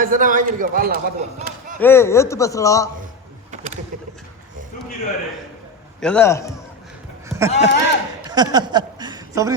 அமேசானா வாங்கிருக்க பாக்கலாம் பாத்துக்கலாம். ஏய் ஏத்து பேசுறடா. தூக்கிடுவாரு. எதா? சபரி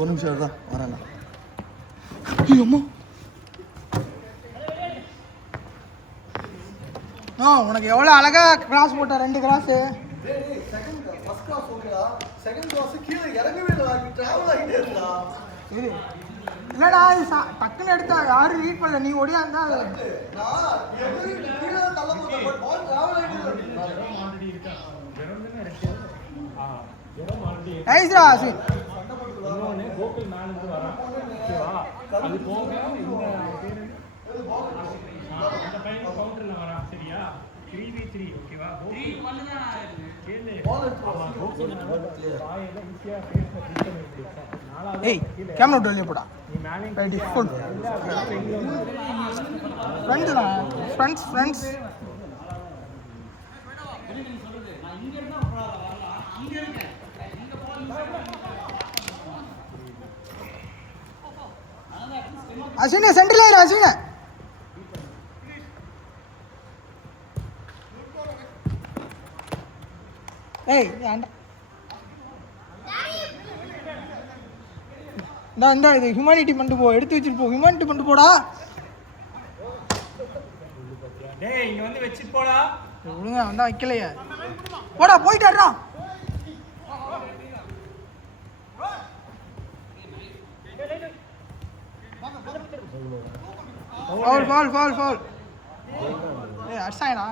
ஒரு நிமிஷம் இருடா வரேன். அம்மா உனக்கு எவ்வளோ அழகா கிராஸ் போட்ட 2 கிராஸ். ஃபர்ஸ்ட் கிளாஸ் ஓகேடா. செகண்ட் கிளாஸ் கீழே இறங்கவே இல்லை. டிராவல் ஆகிட்டே இருந்தா. சரி இல்லடா டக்குன்னு எடுத்தா யாரும் ரீட் பண்ணல. நீ ஓடியா இருந்தா நைஸ்ரா. கோகுல் மேல இருந்து வரான். ஓகேவா? அது போக அந்த பையன் கவுண்டர்ல வரான். சரியா? 3v3 ஓகேவா? 3 பண்ணா கேளு. கோகுல் வாயில ஈஸியா ஃபேஸ் பண்ண முடியும். ஏய் கேமரா விட்டு வெளியே போடா. நீ மேலே ரைட் ஃபுல் ஃப்ரெண்ட்ஸ்டா. ஃப்ரெண்ட்ஸ் அஸ்வினே சென்டர்ல இரு. அஸ்வினே ஏய் இந்த இது ஹியூமனிட்டி பண்ணிட்டு போ. எடுத்து வச்சுட்டு போ. ஹியூமனிட்டி பண்ணிட்டு போடா. டேய் இங்க வந்து வெச்சிட்டு போடா. ஒழுங்கா வந்தா வைக்கலையே. போடா போயிட்டாடா. ஃபால் ஏய் அடிச்சாயடா.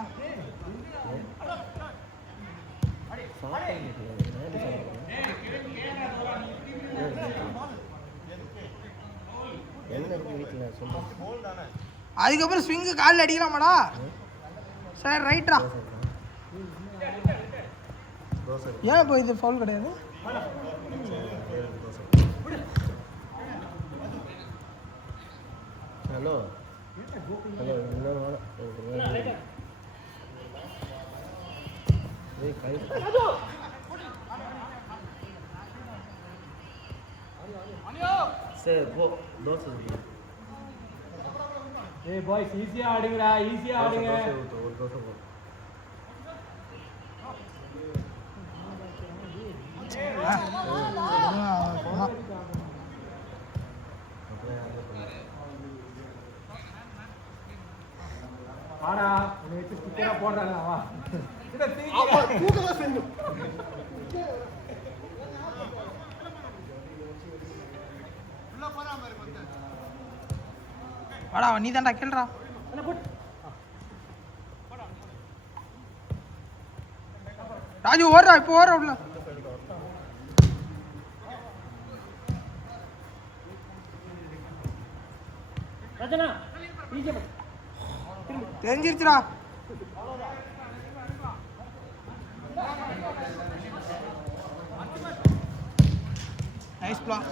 அதுக்கப்புறம் ஸ்விங்கு காலில் அடிக்கலாமாடா? சரி ரைட்ரா. ஏன் இப்போ இது ஃபவுல் கிடையாது? ஹலோ சரி போ தோசை. ஏய் பாய்ஸ் ஈஸியா ஆடுங்கடா. ஒரு தோசை போ. ஆடா உன்னை வச்சு ஸ்டிக்கரா போடுறாங்க. வா வாடா நீ தான்டா கேள்றா. ராஜு ஓடுறா. இப்போ ஓடுற உள்ள. தெரிஞ்சிருச்சுடா. Nice block.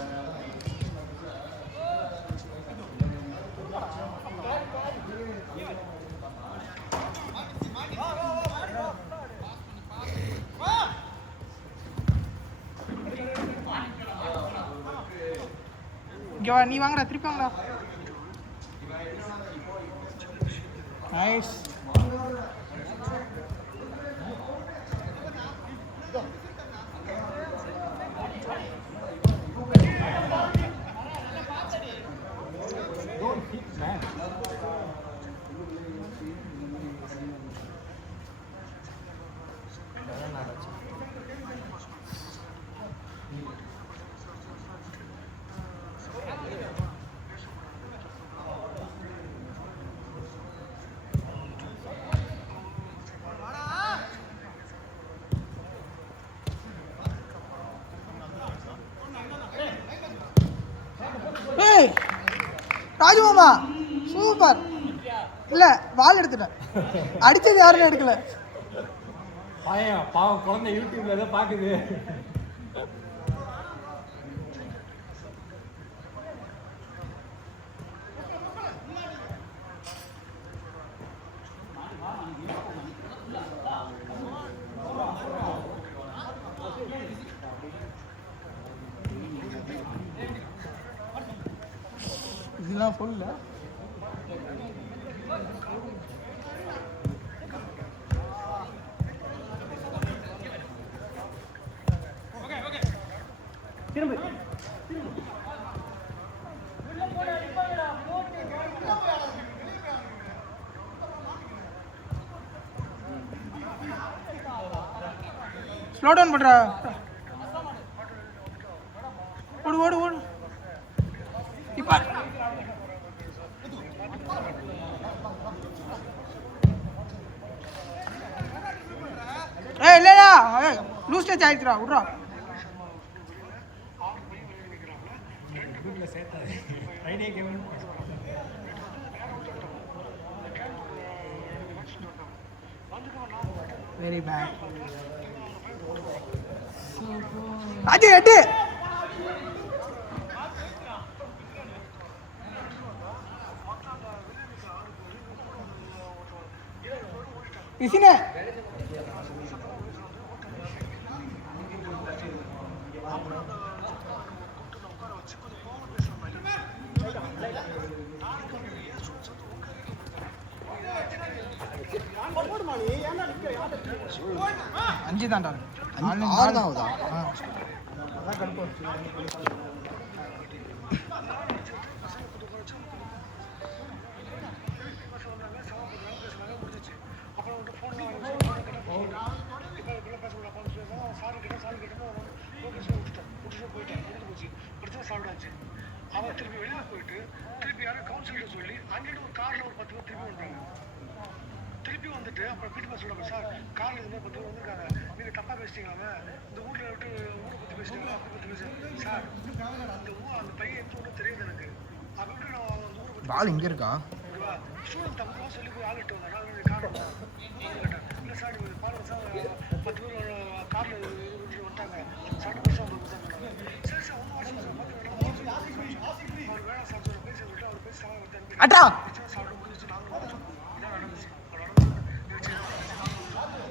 இங்க வா. நீ வாங்கடா. திருப்பி வாங்கடா. நைஸ். ராஜுமாமா சூப்பர். இல்ல வால் எடுத்துட்டேன். அடிச்சது யாருன்னு எடுக்கல. பாவம் குழந்தை யூடியூப்ல ஏதோ பாக்குது. இதெல்லாம் ஃபுல்ல ஸ்லோ டவுன் பண்றா. ஓடு ஓடு ஓடு. இப்ப ஏய் இல்லடா, லூஸ் டச் ஆயிடுச்சுடா, விட்றா. குரூப்ல சேர்த்தாது ஃப்ரைடே கேம் வெரி பேட். அது எட்டு இசினே அஞ்சு தான்டா. 6 தான் ஆகுதா? அதான் கடுப்பு. அவன் திருப்பி வெளியில போயிட்டு திருப்பி யாரும் கவுன்சிலர் சொல்லி அங்கிட்டு ஒரு கார்ல ஒரு 10 பேர் திருப்பி வந்தாங்க. திருப்பி வந்துட்டு அப்புறம் வீட்டு சொல்றாங்க, சார் கார்ல இருந்து 10 பேர் வந்திருக்காங்க, நீங்க தப்பா பேசிட்டீங்களா, இந்த ஊர்ல விட்டு ஊரை பத்தி பேசிட்டீங்களா, அப்படி பத்தி பேசுறேன் சார். அந்த பையன் எந்த ஊரும் தெரியுது எனக்கு. அப்படி நான் அந்த ஊரை பத்தி பால் இங்க இருக்கா? ஸ்டூடெண்ட் தப்பு சொல்லி போய் ஆள் இட்டு வந்தாங்க. காரணம் இல்லை சார், நீங்க பாருங்க சார், 10 பேர் கார்ல வந்துட்டாங்க சார், பைசா கொடுத்தாங்க. சரி சார், ஒன்றும் வருஷம் சார் பார்த்து அவர் வேணாம் சார் சொல்லி பேசி விட்டு அவர் பேசி அட்ரா சாப்பிட முடிஞ்சு நாங்கள் இதான் நடந்துச்சு.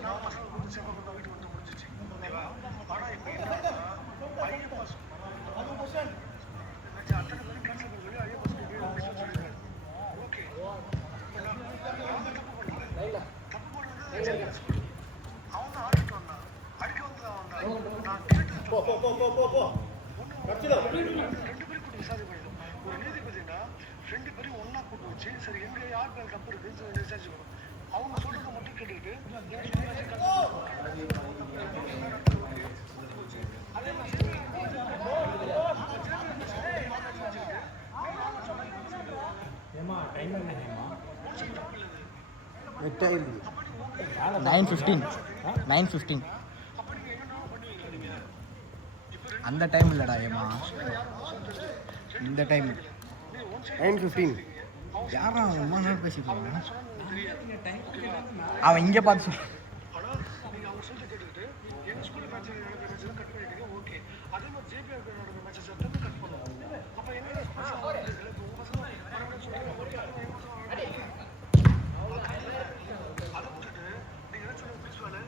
நான் பசங்க முடிஞ்சு செப்பா வீட்டுக்கு வந்து முடிஞ்சிச்சு. ஓகேவா? ஆனால் இப்போ ஐஎஃப்எஸ் அத்தனை பேரும் கேன்சல் பண்ணி சொல்லி ஐஎஃப்எஸ் சொல்லியிருக்காரு. ஓகே, அவங்க தப்பு பண்ணல. தப்பு பண்ணது அவன் தான் ஆடிட்டு வந்தான், அடிக்க வந்து அவன் தான். நான் கேட்டு 2 பேரும் கூட்டு விசாரணை பண்ணிடும். ஒரு நீதிபதினா 2 பேரும் ஒன்னா கூட்டு வச்சு, சரி எங்க யார் மேல தப்பு இருக்குன்னு விசாரிச்சுக்கணும். அவங்க சொல்றதை மட்டும் கேட்டுக்கிட்டு ஏமா டைம் என்னமா 9:15 அந்த டைம் இல்லடா ஏமா, இந்த டைம் 9:15. யாரா ரொம்ப நேரம் பேசிக்கலாம். அவன் இங்கே பார்த்து சொல்லு. நீங்க அவங்க சொல்லிட்டு கேட்டுக்கிட்டு எங்க ஸ்கூல் மேட்ச் கட் பண்ணிட்டீங்க. ஓகே, அதே மாதிரி ஜேபிஆர் நடக்கிற மேட்சஸ் எல்லாமே கட் பண்ணுவோம். அப்ப என்ன அதை விட்டுட்டு நீங்க என்ன சொல்லுங்க பிரின்சிபால்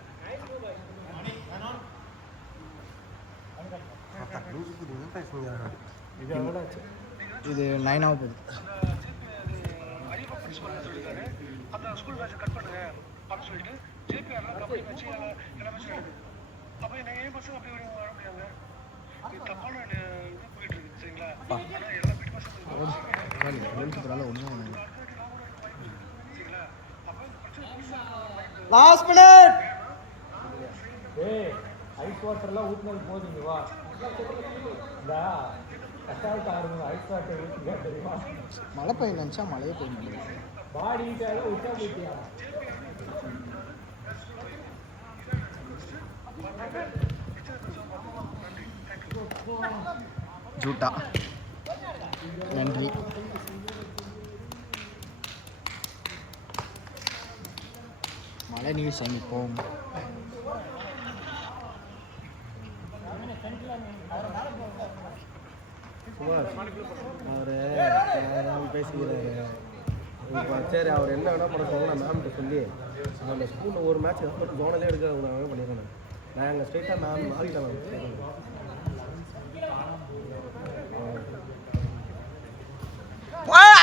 இது 9 ஆக போகுது. ஐயப்பா பிரின்சிபால் சொல்லியிருக்காரு, அந்த ஸ்கூல் மேட்சை கட் பண்ணுங்க அப்படின்னு சொல்லிட்டு ஜேபிஆர்லாம் கபடி மேட்ச் எல்லா மேட்சும் நடக்குது. அப்போ நான் ஏன் பசங்க அப்படி வர முடியாங்க? இது தப்பான இது போயிட்டு இருக்கு சரிங்களா? ஆனால் எல்லா வீட்டு பசங்க ஒன்றும் சரிங்களா? அப்போ லாஸ்ட் மினிட். ஏய் ஐஸ் வாட்டர்லாம் ஊத்துனது போதுங்க வா. இந்த கஷ்டால் ஆடுங்க ஐஸ் வாட்டர் ஊற்றுங்க தெரியுமா? மழை பெய்ய நினச்சா மழையே பெய்ய முடியாது. பாடி ஹீட்டாக விட்டா போயிட்டியா? ஜூட்டா நன்றி. மழை நீர் சேமிப்போம். அவர் பேசிக்கிறாரு. இப்போ சரி, அவர் என்ன வேணால் பண்ண சொல்லலாம் மேம்கிட்ட சொல்லி அந்த ஸ்கூலில் ஒரு மேட்ச் மட்டும் ஜோனலே எடுக்க பண்ணியிருக்கேன். நான் எங்கள் ஸ்ட்ரெயிட்டாக மேம் மாறிட்டேன்.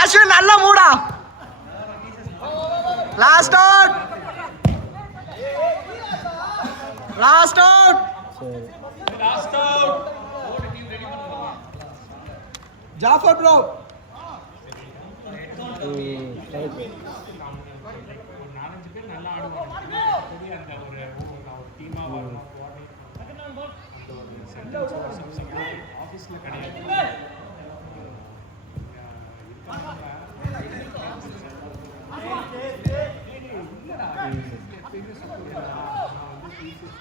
அஸ்வின் நல்ல மூடா. Last out. சரி, ஜாஃபர் ப்ரோ. ஒரு 4-5 பேர் நல்லா ஆடுவாங்க. பெரிய அந்த ஒரு டீமாக வரணும். ஆஃபீஸில் கிடையாது.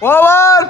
ஓவர்